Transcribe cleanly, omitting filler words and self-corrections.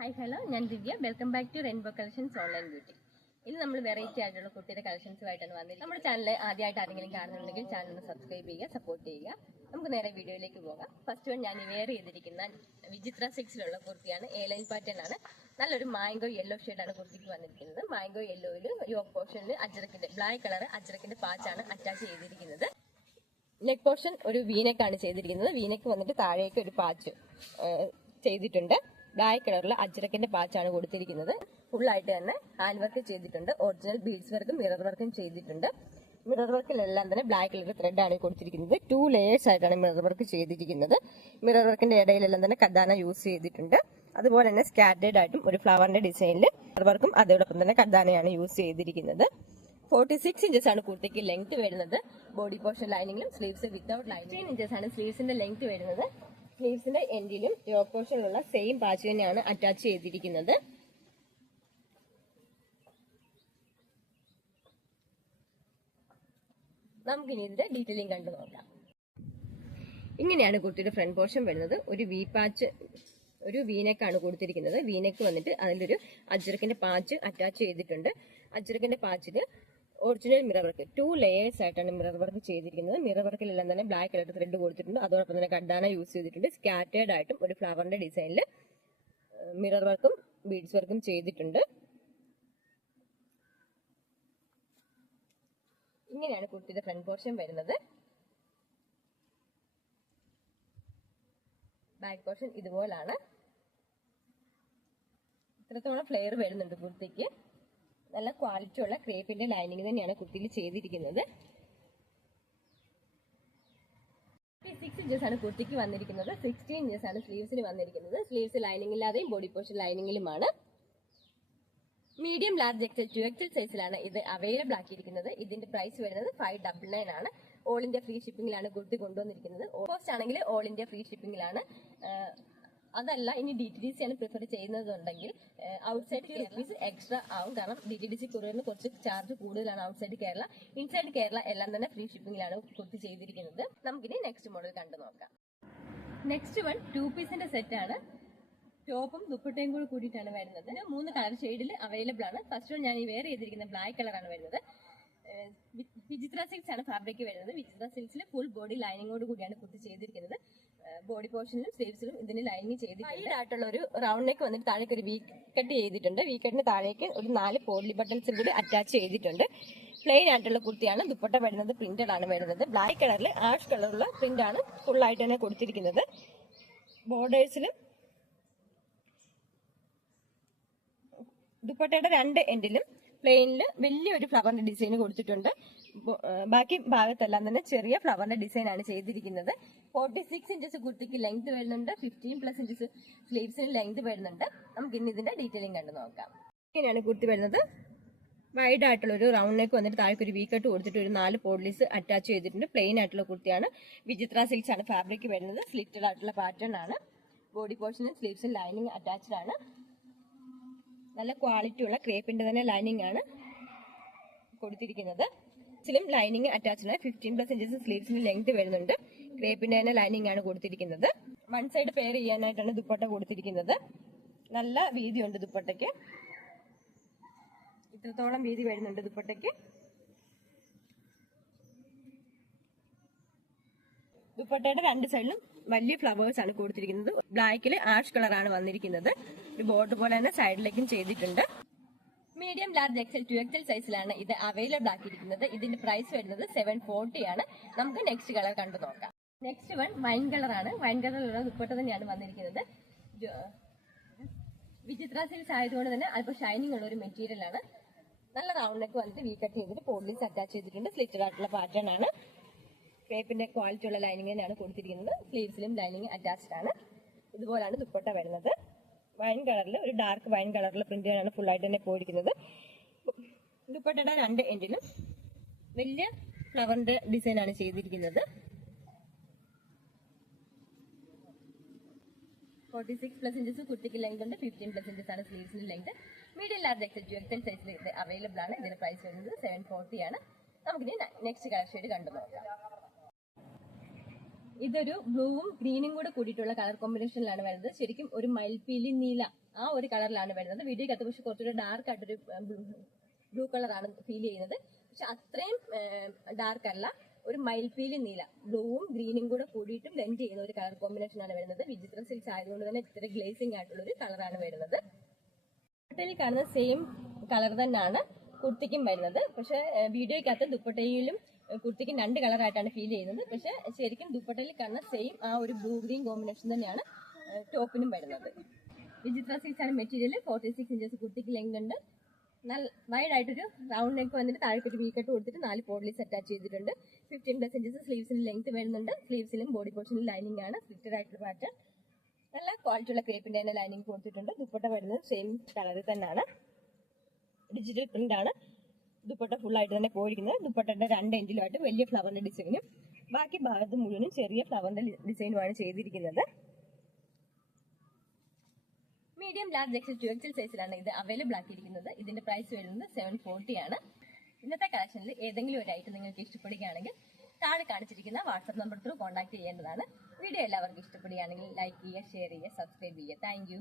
Hi hello, ഞാൻ Divya. Welcome back to rainbow collections online beauty. ഇന്ന് നമ്മൾ വെറൈറ്റി ആയിട്ടുള്ള കുട്ടിയുടെ കളക്ഷൻസുമായിട്ടാണ് വന്നിരിക്കുന്നത്. നമ്മുടെ ചാനൽ ആദ്യമായിട്ട് ആരെങ്കിലും കാണുന്നുണ്ടെങ്കിൽ ചാനൽ ഒന്ന് സബ്സ്ക്രൈബ് ചെയ്യുക, സപ്പോർട്ട് ചെയ്യുക. നമുക്ക് നേരെ വീഡിയോയിലേക്ക് പോകാം. ഫസ്റ്റ് വൺ ഞാൻ വെയർ ചെയ്തിരിക്കുന്ന വിചിത്ര സിക്സിലുള്ള കുർത്തിയാണ്. എ ലൈൻ പാറ്റേൺ ആണ്. നല്ലൊരു മാംഗോ യെല്ലോ ഷെയ്ഡാണ് കുർത്തിക്ക് വന്നിരിക്കുന്നത്. മാംഗോ യെല്ലോയിൽ യോക്ക് പോർഷനിൽ അജ്രക്കിന്റെ ബ്ലാക്ക് കളർ അജ്രക്കിന്റെ പാച്ചാണ് അറ്റാച്ച് ചെയ്തിരിക്കുന്നത്. നെക്ക് പോർഷൻ ഒരു വീനെക്കാണ് ചെയ്തിരിക്കുന്നത്. വീനെക്ക് വന്നിട്ട് താഴേക്ക് ഒരു പാച്ച് ചെയ്തിട്ടുണ്ട്. ബ്ലാക്ക് കളറിൽ അജ്രക്കിന്റെ പാച്ചാണ് കൊടുത്തിരിക്കുന്നത്. ഫുള്ളായിട്ട് തന്നെ ഹാൻഡ് വർക്ക് ചെയ്തിട്ടുണ്ട്. ഒറിജിനൽ ബീഡ്സ് വർക്കും മിറർ വർക്കും ചെയ്തിട്ടുണ്ട്. മിറർ വർക്കിലെല്ലാം തന്നെ ബ്ലാക്ക് കളർ ത്രെഡാണ് കൊടുത്തിരിക്കുന്നത്. 2 ലേയേഴ്സ് ആയിട്ടാണ് മിറർ വർക്ക് ചെയ്തിരിക്കുന്നത്. മിറർ വർക്കിന്റെ ഇടയിലെല്ലാം തന്നെ കദാന യൂസ് ചെയ്തിട്ടുണ്ട്. അതുപോലെ തന്നെ സ്കാറ്റേഡ് ആയിട്ടും ഒരു ഫ്ലവറിന്റെ ഡിസൈനിൽ മിറർ വർക്കും അതോടൊപ്പം തന്നെ കദാനയാണ് യൂസ് ചെയ്തിരിക്കുന്നത്. 46 ഇഞ്ചസ് ആണ് കുർത്തിക്ക് ലെങ്ത് വരുന്നത്. ബോഡി പോർഷൻ ലൈനിങ്ങിലും സ്ലീവ്സ് വിത്തൗട്ട് ലൈനിങ് 10 ഇഞ്ചസ് ആണ് സ്ലീവ്സിന്റെ ലെങ്ത് വരുന്നത്. സ്ലീവ്സിന്റെ എൻഡിലും യോക്ക് പോർഷനിലുള്ള സെയിം പാച്ച് തന്നെയാണ് അറ്റാച്ച് ചെയ്തിരിക്കുന്നത്. നമുക്കിനി ഇതിന്റെ ഡീറ്റെയിലിംഗ് കണ്ടു നോക്കാം. ഇങ്ങനെയാണ് കുർത്തിയുടെ ഫ്രണ്ട് പോർഷൻ വരുന്നത്. ഒരു വി പാച്ച്, ഒരു വീനെക്കാണ് കൊടുത്തിരിക്കുന്നത്. വീനെക്ക് വന്നിട്ട് അതിലൊരു അജ്രക്കിന്റെ പാച്ച് അറ്റാച്ച് ചെയ്തിട്ടുണ്ട്. അജ്രക്കിന്റെ പാച്ചില് ഒറിജിനൽ മിറർ വർക്ക് 2 ലേയേഴ്സ് ആയിട്ടാണ് മിറർ വർക്ക് ചെയ്തിരിക്കുന്നത്. മിറർ വർക്കിലെല്ലാം തന്നെ ബ്ലാക്ക് കളർ ത്രെഡ് കൊടുത്തിട്ടുണ്ട്. അതോടൊപ്പം തന്നെ കഡാന യൂസ് ചെയ്തിട്ടുണ്ട്. സ്കാറ്റേഡ് ആയിട്ടും ഒരു ഫ്ലവറിന്റെ ഡിസൈനിൽ മിറർ വർക്കും ബീഡ്സ് വർക്കും ചെയ്തിട്ടുണ്ട്. ഇങ്ങനെയാണ് കുർത്തിയുടെ ഫ്രണ്ട് പോർഷൻ വരുന്നത്. ബാക്ക് പോർഷൻ ഇതുപോലാണ്. ഇത്രത്തോളം ഫ്ലെയർ വരുന്നുണ്ട് കുർത്തിക്ക്. നല്ല ക്വാളിറ്റി ഉള്ള ക്രേപ്പിന്റെ ലൈനിങ് തന്നെയാണ് കുർത്തിയിൽ ചെയ്തിരിക്കുന്നത്. 6 ഇഞ്ചസ് ആണ് കുർത്തിക്ക് വന്നിരിക്കുന്നത്. 16 ഇഞ്ചസ് ആണ് സ്ലീവ്സിന് വന്നിരിക്കുന്നത്. സ്ലീവ്സ് ലൈനിങ് ഇല്ലാതെയും ബോഡി പോർഷൻ ലൈനിങ്ങിലുമാണ്. മീഡിയം ലാർജ് എക്സൽ 2XL സൈസിലാണ് ഇത് അവൈലബിൾ ആക്കിയിരിക്കുന്നത്. ഇതിന്റെ പ്രൈസ് വരുന്നത് 599 ആണ്. ഓൾ ഇന്ത്യ ഫ്രീ ഷിപ്പിംഗിലാണ് കുർത്തി കൊണ്ടുവന്നിരിക്കുന്നത്. കോസ്റ്റ് ആണെങ്കിൽ ഓൾ ഇന്ത്യ ഫ്രീ ഷിപ്പിംഗിലാണ്. അതല്ല ഇനി DTDC ആണ് പ്രിഫർ ചെയ്യുന്നതുണ്ടെങ്കിൽ ഔട്ട്സൈഡ് റുപ്പീസ് എക്സ്ട്രാ ആവും. കാരണം DTDC കൊറിയറിന് കുറച്ച് ചാർജ് കൂടുതലാണ് ഔട്ട്സൈഡ് കേരള. ഇൻസൈഡ് കേരള എല്ലാം തന്നെ ഫ്രീ ഷിപ്പിംഗിലാണ് കുർത്തി ചെയ്തിരിക്കുന്നത്. നമുക്കിനി നെക്സ്റ്റ് മോഡൽ കണ്ടു നോക്കാം. നെക്സ്റ്റ് വൺ 2 പീസിന്റെ സെറ്റ് ആണ്. ടോപ്പും ദുപ്പട്ടയും കൂടി കൂടിയിട്ടാണ് വരുന്നത്. 3 കളർ ഷെയ്ഡിൽ അവൈലബിൾ ആണ്. ഫസ്റ്റ് വൺ ഞാൻ ഈ വെയർ ചെയ്തിരിക്കുന്ന ബ്ലാക്ക് കളറാണ് വരുന്നത്. വിചിത്ര സിൽക്സ് ആണ് ഫാബ്രിക് വരുന്നത്. വിചിത്ര സിൽക്സിൽ ഫുൾ ബോഡി ലൈനിങ്ങോട് കൂടിയാണ് കുർത്തി ചെയ്തിരിക്കുന്നത്. ബോഡി പോർഷനിലും സ്ലീവ്സിലും ഇതിന് ലൈനിങ് ചെയ്തിട്ടുണ്ട്. ആയിട്ടുള്ള ഒരു റൗണ്ട് നെക്ക് വന്നിട്ട് താഴേക്ക് ഒരു വി കട്ട് ചെയ്തിട്ടുണ്ട്. വി കട്ടിന് താഴേക്ക് ഒരു 4 പോളി ബട്ടൺസും കൂടി അറ്റാച്ച് ചെയ്തിട്ടുണ്ട്. പ്ലെയിൻ ആയിട്ടുള്ള കുർത്തിയാണ്. ദുപ്പട്ട വരുന്നത് പ്രിന്റഡ് ആണ് വരുന്നത്. ബ്ലാക്ക് കളറിൽ ആഷ് കളറുള്ള പ്രിന്റ് ആണ് ഫുൾ ആയിട്ട് തന്നെ കൊടുത്തിരിക്കുന്നത്. ബോർഡേഴ്സിലും ദുപ്പട്ടയുടെ 2 എൻഡിലും പ്ലെയിനിൽ വലിയൊരു ഫ്ലവറിന്റെ ഡിസൈൻ കൊടുത്തിട്ടുണ്ട്. ബാക്കി ഭാഗത്തെല്ലാം തന്നെ ചെറിയ ഫ്ലവറിന്റെ ഡിസൈൻ ആണ് ചെയ്തിരിക്കുന്നത്. 46 ഇഞ്ചസ് കുർത്തിക്ക് ലെങ്ത് വരുന്നുണ്ട്. 15+ ഇഞ്ചസ് സ്ലീവ്സിന് ലെങ്ത് വരുന്നുണ്ട്. നമുക്ക് ഇനി ഇതിന്റെ ഡീറ്റെയിലിംഗ് കണ്ടു നോക്കാം. ഇങ്ങനെയാണ് കുർത്തി വരുന്നത്. വൈഡ് ആയിട്ടുള്ള ഒരു റൗണ്ട് നെക്ക് വന്നിട്ട് താഴേക്ക് ഒരു വി കട്ട് കൊടുത്തിട്ട് ഒരു 4 പോഡ്ലീസ് അറ്റാച്ച് ചെയ്തിട്ടുണ്ട്. പ്ലെയിൻ ആയിട്ടുള്ള കുർത്തിയാണ്. വിചിത്ര സിൽക്സ് ആണ് ഫാബ്രിക് വരുന്നത്. സ്ലിറ്റഡ് ആയിട്ടുള്ള പാറ്റേൺ ആണ്. ബോഡി പോർഷനും സ്ലീവ്സും ലൈനിങ് അറ്റാച്ച്ഡ് ആണ്. നല്ല ക്വാളിറ്റി ഉള്ള ക്രേപ്പിന്റെ തന്നെ ലൈനിങ് ആണ് കൊടുത്തിരിക്കുന്നത്. ഇതിലും ലൈനിങ് അറ്റാച്ച്ഡ് ആണ്. 15+ ഇഞ്ചസ് സ്ലീവ്സിന് ലെങ്ത് വരുന്നുണ്ട്. ക്രേപ്പിന്റെ തന്നെ ലൈനിങ് ആണ് കൊടുത്തിരിക്കുന്നത്. വൺ സൈഡ് പെയർ ചെയ്യാനായിട്ടാണ് ദുപ്പട്ട കൊടുത്തിരിക്കുന്നത്. നല്ല വീതിയുണ്ട് ദുപ്പട്ടയ്ക്ക്. ഇത്രത്തോളം വീതി വരുന്നുണ്ട് ദുപ്പട്ടയ്ക്ക്. ദുപ്പട്ടയുടെ 2 സൈഡിലും വലിയ ഫ്ലവേഴ്സ് ആണ് കൊടുത്തിരിക്കുന്നത്. ബ്ലാക്കിൽ ആഷ് കളറാണ് വന്നിരിക്കുന്നത്. ഒരു ബോർഡ് പോലെ തന്നെ സൈഡിലേക്കും ചെയ്തിട്ടുണ്ട്. മീഡിയം ലാർജ് എക്സൽ 2XL സൈസിലാണ് ഇത് അവൈലബിൾ ആക്കിയിരിക്കുന്നത്. ഇതിന്റെ പ്രൈസ് വരുന്നത് 740 ആണ്. നമുക്ക് നെക്സ്റ്റ് കളർ കണ്ടു നോക്കാം. നെക്സ്റ്റ് വൺ വൈൻ കളറാണ്. വൈൻ കളറിലുള്ള ദുപ്പട്ട തന്നെയാണ് വന്നിരിക്കുന്നത്. വിചിത്ര സിൽക്സ് ആയതുകൊണ്ട് തന്നെ അല്പം ഷൈനിങ് ഉള്ള ഒരു മെറ്റീരിയൽ ആണ്. നല്ല റൗണ്ട് നെക്ക് വന്നിട്ട് വി കട്ട് ചെയ്തിട്ട് പോഡ്ലീസ് അറ്റാച്ച് ചെയ്തിട്ടുണ്ട്. സ്ലിറ്റഡ് ആയിട്ടുള്ള പാറ്റേൺ ആണ്. ക്രേപ്പിന്റെ ക്വാളിറ്റി ഉള്ള ലൈനിങ് തന്നെയാണ് കൊടുത്തിരിക്കുന്നത്. സ്ലീവ്സിലും ലൈനിങ് അറ്റാച്ച്ഡ് ആണ്. ഇതുപോലാണ് ദുപ്പട്ട വരുന്നത്. വൈൻ കളറിൽ ഒരു ഡാർക്ക് വൈൻ കളറിലെ പ്രിന്റാണ് ഫുൾ ആയിട്ട് തന്നെ പോയിരിക്കുന്നത്. ദുപ്പട്ടയുടെ 2 എൻഡിലും വലിയ ഫ്ലവറിന്റെ ഡിസൈൻ ആണ് ചെയ്തിരിക്കുന്നത്. 46+ ഇഞ്ചസ് കുർത്തിക്ക് ലെങ്ത് ഉണ്ട്. 15+ ഇഞ്ചസ് ആണ് സ്ലീവ്സിന് length. Medium large XL 2XL സൈസിൽ ഇത് അവൈലബിൾ ആണ്. ഇതിന്റെ പ്രൈസ് വരുന്നത് 740 ആണ്. നമുക്കിനി നെക്സ്റ്റ് കളർ ഷെയ്ഡ് കണ്ടു നോക്കാം. ഇതൊരു ബ്ലൂവും ഗ്രീനും കൂടെ കൂടിയിട്ടുള്ള കളർ കോമ്പിനേഷനിലാണ് വരുന്നത്. ശരിക്കും ഒരു മയിൽപ്പീലി നീല ആ ഒരു കളറിലാണ് വരുന്നത്. വീഡിയോക്കകത്ത് പക്ഷെ കുറച്ചുകൂടെ ഡാർക്ക് ആയിട്ടൊരു ബ്ലൂ കളറാണ് ഫീൽ ചെയ്യുന്നത്. പക്ഷെ അത്രയും ഡാർക്ക് അല്ല, ഒരു മയിൽപ്പീലി നീല, ബ്ലൂവും ഗ്രീനും കൂടെ കൂടിയിട്ട് ബ്ലെൻഡ് ചെയ്യുന്ന ഒരു കളർ കോമ്പിനേഷൻ ആണ് വരുന്നത്. വിചിത്ര സിൽക്സ് ആയതുകൊണ്ട് തന്നെ ഇത്ര ഗ്ലേസിംഗ് ആയിട്ടുള്ള ഒരു കളറാണ് വരുന്നത്. ദുപ്പട്ടയിൽ കാണുന്ന സെയിം കളർ തന്നെയാണ് കുർത്തിക്കും വരുന്നത്. പക്ഷെ വീഡിയോക്കകത്ത് ദുപ്പട്ടയിലും കുർത്തിക്കും 2 കളറായിട്ടാണ് ഫീൽ ചെയ്യുന്നത്. പക്ഷെ ശരിക്കും ദുപ്പട്ടയിൽ കാണുന്ന സെയിം ആ ഒരു ബ്ലൂ ഗ്രീൻ കോമ്പിനേഷൻ തന്നെയാണ് ടോപ്പിനും വരുന്നത്. വിചിത്ര സിൽക്സ് ആണ് മെറ്റീരിയൽ. 46 ഇഞ്ചസ് കുർത്തിക്ക് ലെങ്ത് ഉണ്ട്. നല്ല വൈഡ് ആയിട്ടൊരു റൗണ്ട് നെക്ക് വന്നിട്ട് താഴേക്ക് ഒരു വീക്കട്ട് കൊടുത്തിട്ട് 4 പോഡ്ലീസ് അറ്റാച്ച് ചെയ്തിട്ടുണ്ട്. 15+ ഇഞ്ചസ് സ്ലീവ്സിന് ലെങ്ത് വരുന്നുണ്ട്. സ്ലീവ്സിലും ബോഡി പോർഷനിലും ലൈനിങ് ആണ്. സ്ലിറ്റഡ് ആയിട്ടുള്ള പാറ്റേൺ. നല്ല ക്വാളിറ്റി ഉള്ള ക്രേപ്പിന്റെ തന്നെ ലൈനിങ് കൊടുത്തിട്ടുണ്ട്. ദുപ്പട്ട വരുന്നത് സെയിം കളറിൽ തന്നെയാണ്. ഡിജിറ്റൽ പ്രിന്റ് ആണ് ദുപ്പട്ട ഫുൾ ആയിട്ട് തന്നെ പോയിരിക്കുന്നത്. ദുപ്പട്ടയുടെ 2 എൻഡിലുമായിട്ട് വലിയ ഫ്ലവറിന്റെ ഡിസൈനും ബാക്കി ഭാഗത്ത് മുഴുവനും ചെറിയ ഫ്ലവറിന്റെ ഡിസൈനുമാണ് ചെയ്തിരിക്കുന്നത്. മീഡിയം, ലാർജ്, എക്സൽ 2XL സൈസിലാണ് ഇത് അവൈലബിൾ ആക്കിയിരിക്കുന്നത്. ഇതിന്റെ പ്രൈസ് വരുന്നത് 740 ആണ്. ഇന്നത്തെ കളക്ഷനിൽ ഏതെങ്കിലും ഒരു ഐറ്റം നിങ്ങൾക്ക് ഇഷ്ടപ്പെടുകയാണെങ്കിൽ താഴെ കാണിച്ചിരിക്കുന്ന വാട്സ്ആപ്പ് നമ്പർ ത്രൂ കോൺടാക്ട് ചെയ്യേണ്ടതാണ്. വീഡിയോ എല്ലാവർക്കും ഇഷ്ടപ്പെടുകയാണെങ്കിൽ ലൈക്ക് ചെയ്യുക, ഷെയർ ചെയ്യുക, സബ്സ്ക്രൈബ് ചെയ്യുക. താങ്ക്